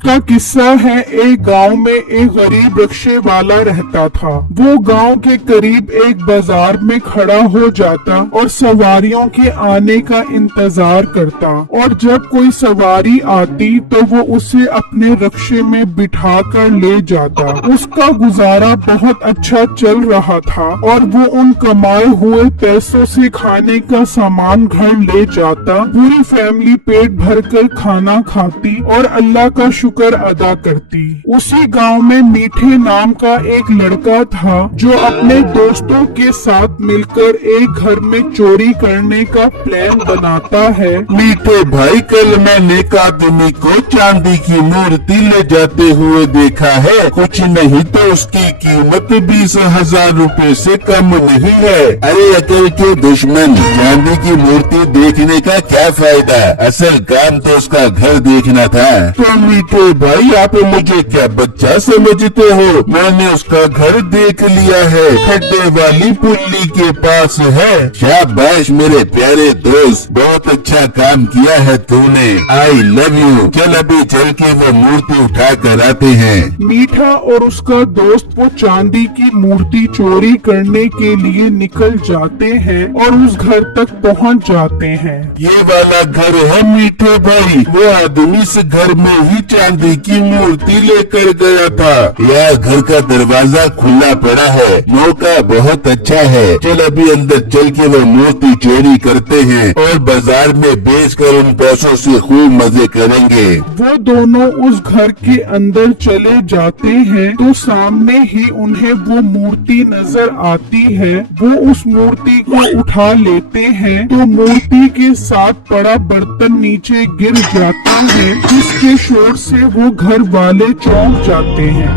का किस्सा है। एक गांव में एक गरीब रिक्शे वाला रहता था। वो गांव के करीब एक बाजार में खड़ा हो जाता और सवारियों के आने का इंतजार करता, और जब कोई सवारी आती तो वो उसे अपने रिक्शे में बिठा कर ले जाता। उसका गुजारा बहुत अच्छा चल रहा था और वो उन कमाए हुए पैसों से खाने का सामान घर ले जाता। पूरी फैमिली पेट भरकर खाना खाती और अल्लाह का शुक्र अदा करती। उसी गांव में मीठे नाम का एक लड़का था जो अपने दोस्तों के साथ मिलकर एक घर में चोरी करने का प्लान बनाता है। मीठे भाई, कल मैंने एक आदमी को चांदी की मूर्ति ले जाते हुए देखा है। कुछ नहीं तो उसकी कीमत 20,000 रुपए से कम नहीं है। अरे अकल के दुश्मन, चांदी की मूर्ति देखने का क्या फायदा, असल काम तो उसका घर देखना था। तो मीठे भाई, आप मुझे क्या बच्चा समझते हो? मैंने उसका घर देख लिया है, खड्डे वाली पुल्ली के पास है। शाबाश मेरे प्यारे दोस्त, बहुत अच्छा काम किया है तूने। I love you. चल अभी चल के वो मूर्ति उठा कर आते हैं। मीठा और उसका दोस्त वो चांदी की मूर्ति चोरी करने के लिए निकल जाते हैं और उस घर तक पहुंच जाते हैं। ये वाला घर है मीठे भाई। वो आदमी इस घर में ही चांदी की मूर्ति लेकर गया था। यह घर का दरवाजा खुला पड़ा है, मौका बहुत अच्छा है। चल अभी अंदर चल के वो मूर्ति चोरी करते हैं और बाजार में बेचकर उन पैसों से खूब मजे करेंगे। वो दोनों उस घर के अंदर चले जाते हैं तो सामने ही उन्हें वो मूर्ति नजर आती है। वो उस मूर्ति को उठा लेते हैं तो मूर्ति के साथ पड़ा बर्तन नीचे गिर जाता है, जिसके शोर से वो घर वाले चौंक जाते हैं।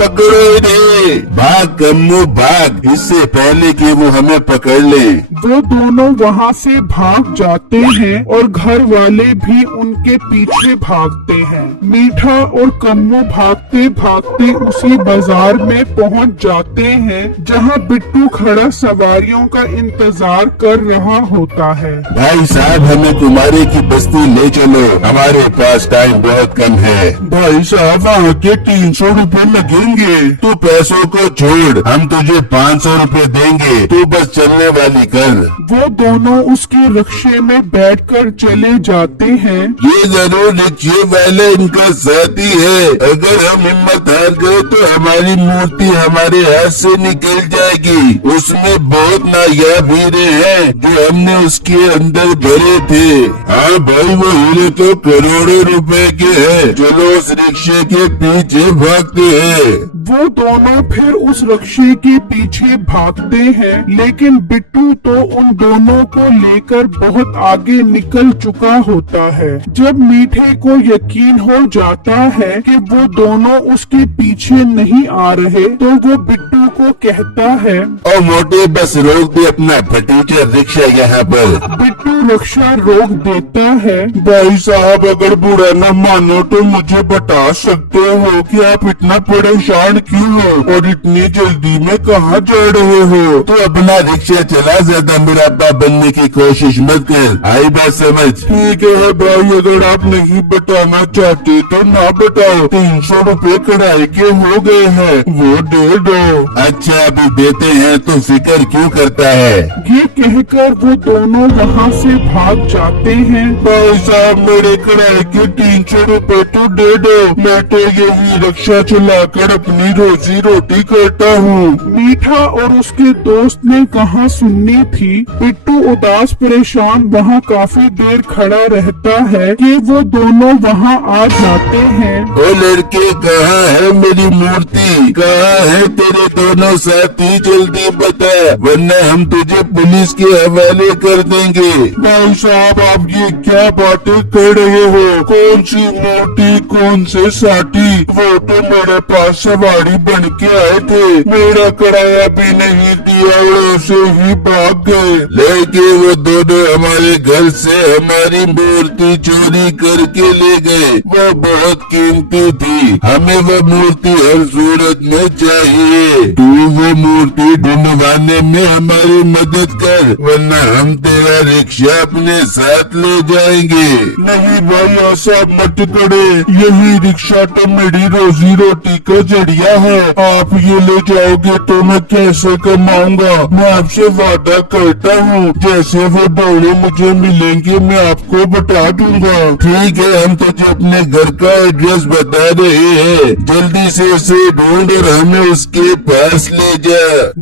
पकड़ो इन्हें, भाग कम्मो भाग, इससे पहले कि वो हमें पकड़ ले। वो दोनों वहाँ से भाग जाते हैं और घर वाले भी उनके पीछे भागते हैं। मीठा और कम्मो भागते भागते उसी बाजार में पहुँच जाते हैं जहाँ बिट्टू खड़ा सवारियों का इंतजार कर रहा होता है। भाई साहब, हमें तुम्हारे की बस्ती ले चलो, हमारे पास टाइम बहुत कम है। भाई साहब, वहाँ के 300 रुपए लगेंगे। तू पैसों को छोड़, हम तुझे 500 रुपए देंगे, तू बस चलने वाली कर। वो दोनों उसके रिक्शे में बैठकर चले जाते हैं। ये जरूर रिक्शे वाले इनका साथी है। अगर हम हिम्मत हार गए तो हमारी मूर्ति हमारे हाथ से निकल जाएगी। उसमें बहुत नायाब हीरे हैं जो हमने उसके अंदर भरे थे। हाँ भाई, वो हीरे तो करोड़ों रुपए के हैं। चलो उस रिक्शे के पीछे भागते हैं। वो दोनों फिर उस रिक्शे के पीछे भागते हैं, लेकिन बिट्टू तो उन दोनों को लेकर बहुत आगे निकल चुका होता है। जब मीठे को यकीन हो जाता है कि वो दोनों उसके पीछे नहीं आ रहे तो वो बिट्टू को कहता है, और मोटे बस रोक दे अपना फटीचर रिक्शा यहाँ पर। बिट्टू रिक्शा रोक देता है। भाई साहब, अगर बुरा न मानो तो मुझे बता सकते हो कि आप इतना परेशान क्यों हो और इतनी जल्दी में कहाँ जा रहे हो? तो अपना रिक्शा चला, ज्यादा मुरब्बा बनने की कोशिश मत कर। आई बात समझ? ठीक है भाई, अगर आप नहीं बताना चाहते तो ना बताओ। 300 रुपए किराए के हो गए हैं, वो दे दो। अच्छा, अभी देते हैं, तो फिक्र क्यों करता है? ये कहकर वो दोनों वहाँ से भाग जाते हैं। भाई साहब, मेरे किराए के 300 रुपए तो दे दो, मैं तो यही रिक्शा चलाकर अपनी रोजी रोटी करता हूँ। मीठा और उसके दोस्त ने कहाँ सुननी थी। बिट्टू उदास परेशान वहाँ काफी देर खड़ा रहता है कि वो दोनों वहाँ आ जाते हैं। ओ लड़के, कहाँ है मेरी मूर्ति? कहाँ है तेरे दोनों साथी? जल्दी बता, वरना हम तुझे पुलिस के हवाले कर देंगे। भाई साहब, आप ये क्या बातें कर रहे हो? कौन सी मूर्ति, कौन से साथी? वो तो मेरे पास सवारी बन के आए थे, मेरा किराया भी नहीं दिया और ऐसे ही भाग गए। लेकिन वो दोनों हमारे घर से हमारी मूर्ति चोरी करके ले गए। वो बहुत कीमती थी, हमें वो मूर्ति हर सूरत में चाहिए। तू वो मूर्ति ढूंढवाने में हमारी मदद मत कर, वरना हम तेरा रिक्शा अपने साथ ले जाएंगे। नहीं भाई ऐसा मत करे, यही रिक्शा तो मेरी रोजी रोटी का जरिया है। आप ये ले जाओगे तो मैं कैसे कमाऊंगा? मैं आपसे वादा करता हूँ, जैसे वो दौड़े मुझे मिलेंगे मैं आपको बता दूंगा। ठीक है, हम तुझे अपने घर का एड्रेस बता रहे हैं, जल्दी से उसे ढूंढ और हमें उसके पास ले जा।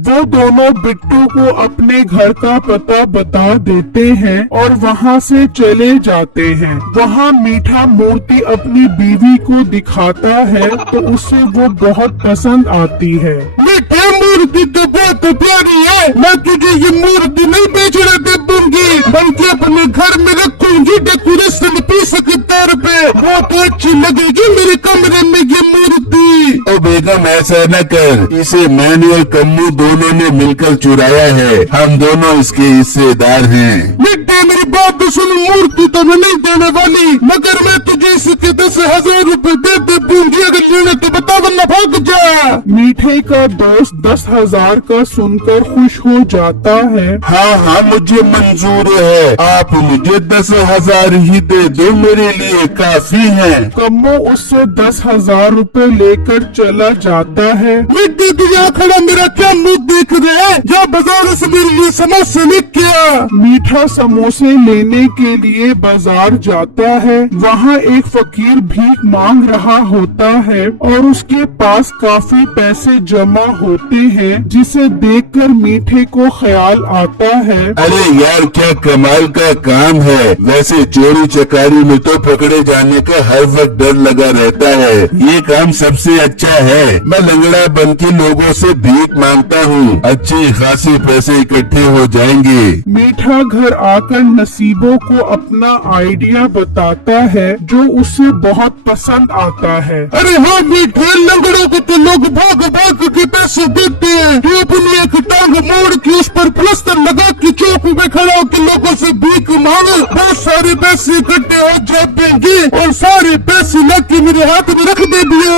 वो दोनों बिट्टू को अपने घर का पता बता देते हैं और वहाँ से चले जाते हैं। वहाँ मीठा मूर्ति अपनी बीवी को दिखाता है तो उसे वो बहुत पसंद आती है। मीठा मूर्ति तो बहुत प्यारी है, मैं तुझे ये मूर्ति नहीं बेचने दे दूंगी, बल्कि अपने घर में रखूंगी डेकोरेशन पीस के तौर पे। बहुत अच्छी लगेगी मेरे कमरे में ये मूर्ति। ओ बेगम ऐसा न कर, इसे मैंने और कम्मू दोनों ने मिलकर चुराया है, हम दोनों इसके हिस्सेदार हैं। बेटे मेरी बात तो सुन, मूर्ति तो मैं नहीं देने वाली, मगर मैं तुझे इसके 10,000 रुपए दे दूंगी, अगर लेने तो बता वरना भाग जा। मीठे का दोस्त 10,000 का सुनकर खुश हो जाता है। हाँ हाँ मुझे मंजूर है, आप मुझे 10,000 ही दे दो, मेरे लिए काफी है। कम्मो उससे 10,000 रुपए लेकर चला जाता है। मिट्टी तुझे खड़ा मेरा क्या मुँह देख रहे हैं? जा बाजार से मेरे लिए समोसे लेके आ। मीठा समोसे लेने के लिए बाजार जाता है। वहाँ एक फकीर भीख मांग रहा होता है और उसके पास काफी पैसे जमा होते हैं, जिसे देखकर मीठे को ख्याल आता है। अरे यार क्या कमाल का काम है, वैसे चोरी चकारी में तो पकड़े जाने का हर वक्त डर लगा रहता है, ये काम सबसे अच्छा है। मैं लंगड़ा बन के लोगों से भीख मांगता हूँ, अच्छे खासे पैसे इकट्ठे हो जाएंगे। मीठा घर आकर नसीबों को अपना आइडिया बताता है जो उसे बहुत पसंद आता है। अरे हाँ मीठे, लंगड़ों को तो लोग भाग भाग के पैसे देते हैं, तो अपनी एक टांग मोड़ के उस पर प्लास्टर लगा के चौक में खड़ा होकर लोगों से भीख मांगो, बहुत सारे पैसे इकट्ठे हो जाएंगे और सारे पैसे लेके मेरे हाथ में रख दे दिए।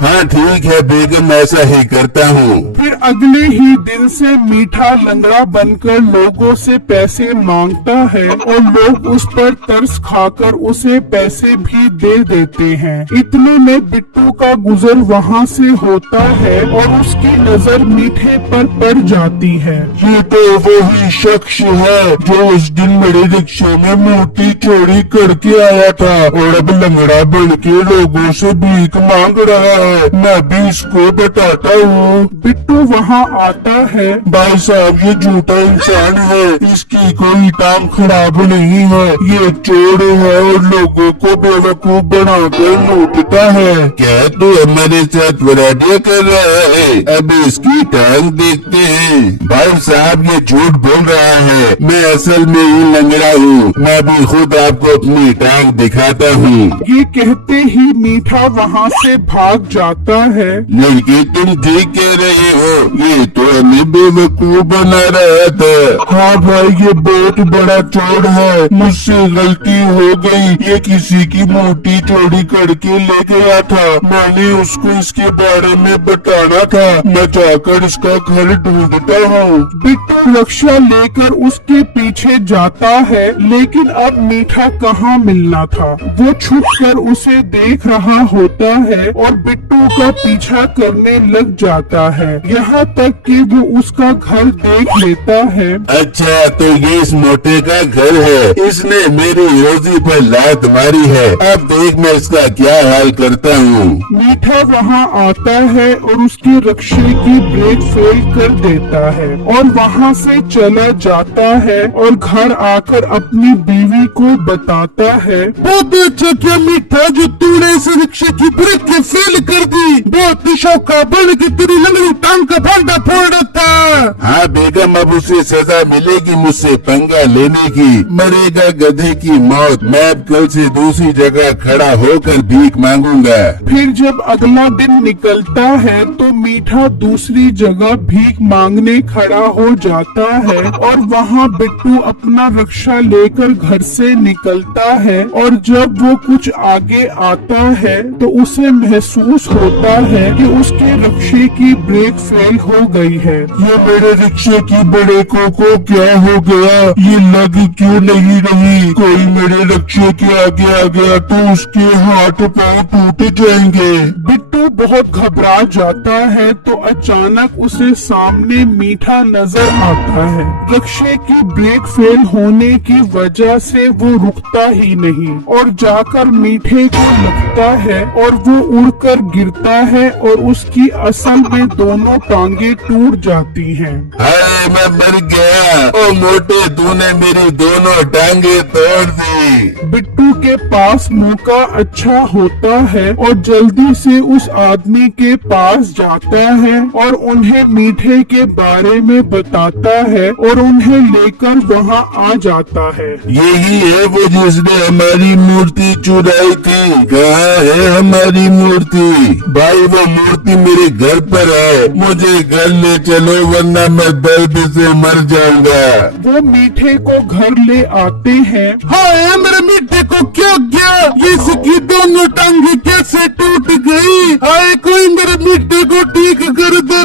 हाँ ठीक है बेगम, ऐसा ही करता हूँ। फिर अगले ही दिन से मीठा लंगड़ा बनकर लोगों से पैसे मांगता है और लोग उस पर तरस खाकर उसे पैसे भी दे देते हैं। इतने में बिट्टू का गुजर वहाँ से होता है और उसकी नजर मीठे पर पड़ जाती है। ये तो वही शख्स है जो उस दिन मेरे रिक्शे में मूर्ति चोरी करके आया था और अब लंगड़ा बन के लोगों से भीख मांग रहा है, मैं भी इसको बताता हूँ। बिट्टू वहाँ आता है। भाई साहब ये झूठा इंसान है, इसकी कोई टांग खराब नहीं है, ये चोर है और लोगों को बेवकूफ बनाकर लूटता है। क्या तू हमारे साथ वराडिया कर रहा है? अब इसकी टांग देखते हैं। भाई साहब ये झूठ बोल रहा है, मैं असल में ही लंगड़ा हूँ, मैं भी खुद आपको अपनी टांग दिखाता हूँ। ये कहते ही मीठा वहाँ से भाग जाता है। लड़की तुम ठीक कह रहे हो, ये तो हमें बेवकूफ बना रहा था। हाँ भाई ये बहुत बड़ा चोर है, मुझसे गलती हो गई, ये किसी की मूर्ति चोरी करके ले गया था, मैंने उसको इसके बारे में बताना था, मैं जाकर इसका घर ढूंढता हूँ। बिट्टू रक्षा लेकर उसके पीछे जाता है, लेकिन अब मीठा कहाँ मिलना था। वो छुपकर उसे देख रहा होता है और बिट्टू का पीछा करने लग जाता है, यहाँ तक कि वो उसका घर देख लेता है। अच्छा तो ये इस मोटे का घर है, इसने मेरी रोजी पर लात मारी है, अब देख मैं इसका क्या हाल करता हूँ। मीठा वहाँ आता है और उसके रक्षे की ब्रेक फेल कर देता है और वहाँ से चला जाता है और घर आकर अपनी बीवी को बताता है। बहुत अच्छा क्या मीठा जो तूने इस रिक्शे की ब्रेक के फेल कर दी, बहुत शौका बन के तेरी लंगड़ी टांग का भांडा फोड़ था। हाँ बेगम अब उसे सजा मिलेगी मुझसे पंगा लेने की, मरेगा गधे की मौत, मैं अब कल से दूसरी जगह खड़ा होकर भीख मांगूंगा। फिर जब अगला दिन निकलता है तो मीठा दूसरी जगह भीख मांगने खड़ा हो जाता है और वहाँ बिट्टू अपना रक्षा लेकर घर से निकलता है और जब वो कुछ आगे आता है तो उसे महसूस होता है कि उसके रक्षे की ब्रेक फेल हो गई है। ये मेरे मेरे रिक्शे की ब्रेक को क्या हो गया? ये लग क्यों नहीं रही? कोई मेरे रिक्शे के आगे आ गया तो उसके हाथ पांव टूट जाएंगे। बिट्टू बहुत घबरा जाता है तो अचानक उसे सामने मीठा नजर आता है। रिक्शे की ब्रेक फेल होने की वजह से वो रुकता ही नहीं और जाकर मीठे को लगता है और वो उड़कर गिरता है और उसकी असल में दोनों टांगे टूट जाती हैं। हाय मैं मर गया। ओ मोटे, तूने मेरी दोनों टांगे तोड़ दी। बिट्टू के पास मौका अच्छा होता है और जल्दी से उस आदमी के पास जाता है और उन्हें मीठे के बारे में बताता है और उन्हें लेकर वहाँ आ जाता है। यही है वो जिसने हमारी मूर्ति चुराई थी। कहाँ है हमारी मूर्ति? भाई वो मूर्ति मेरे घर पर है, मुझे घर ले चलो वरना मैं दर्द से मर जाऊंगा। वो मीठे को घर ले आते हैं। हाय मेरे मीठे को क्या गया? ये इसकी दोनों टांगे कैसे टूट गई? हाय कोई मेरे मीठे को ठीक कर दे।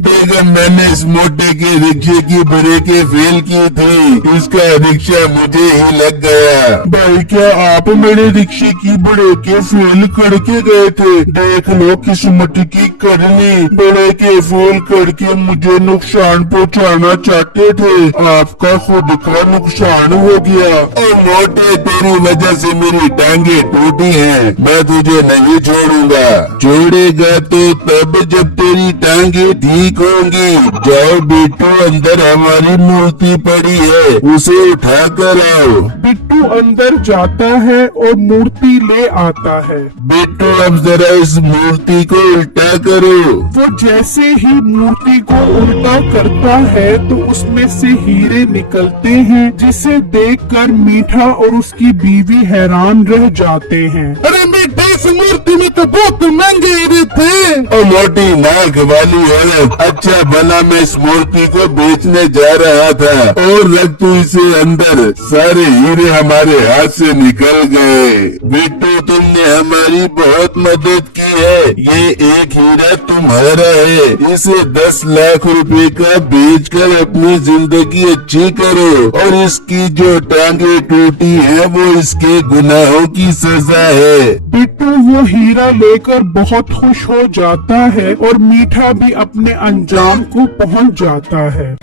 बेगम, मैंने इस मोटे के रिक्शे की ब्रेकें फेल की थी, इसका रिक्शा मुझे ही लग गया। भाई क्या आप मेरे रिक्शे की ब्रेकें फेल करके गए थे? देख लो किस्मत की करनी, ब्रेकें फेल करके मुझे नुकसान पहुंचाना चाहते थे, आपका खुद का नुकसान हो गया। और मोटे, तेरी वजह से मेरी टांगे टूटी हैं, मैं तुझे नहीं छोड़ूंगा। छोड़ेगा तो तब जब तेरी टांगे ठीक होंगी। जाओ बेटू, अंदर हमारी मूर्ति पड़ी है, उसे उठा कर आओ। बिट्टू अंदर जाता है और मूर्ति ले आता है। बेटू अब जरा इस मूर्ति को उल्टा करो। वो जैसे ही मूर्ति को उल्टा करता है तो उसमें से हीरे निकलते हैं, जिसे देखकर मीठा और उसकी बीवी हैरान रह जाते हैं। अरे मीठा, इस मूर्ति में तो बहुत महंगे हीरे थे। और मोटी नाक वाली औरत, अच्छा भला मैं इस मूर्ति को बेचने जा रहा था और रख तू इसे अंदर, सारे हीरे हमारे हाथ से निकल गए। बेटू तुमने हमारी बहुत मदद की है, ये एक हीरा तुम्हारा है, इसे 10 लाख रुपए का बेचकर अपनी जिंदगी अच्छी करो और इसकी जो टांगे टूटी है वो इसके गुनाहों की सजा है। बिट्टू वो हीरा लेकर बहुत खुश हो जाता है और मीठा भी अपने अंजाम को पहुंच जाता है।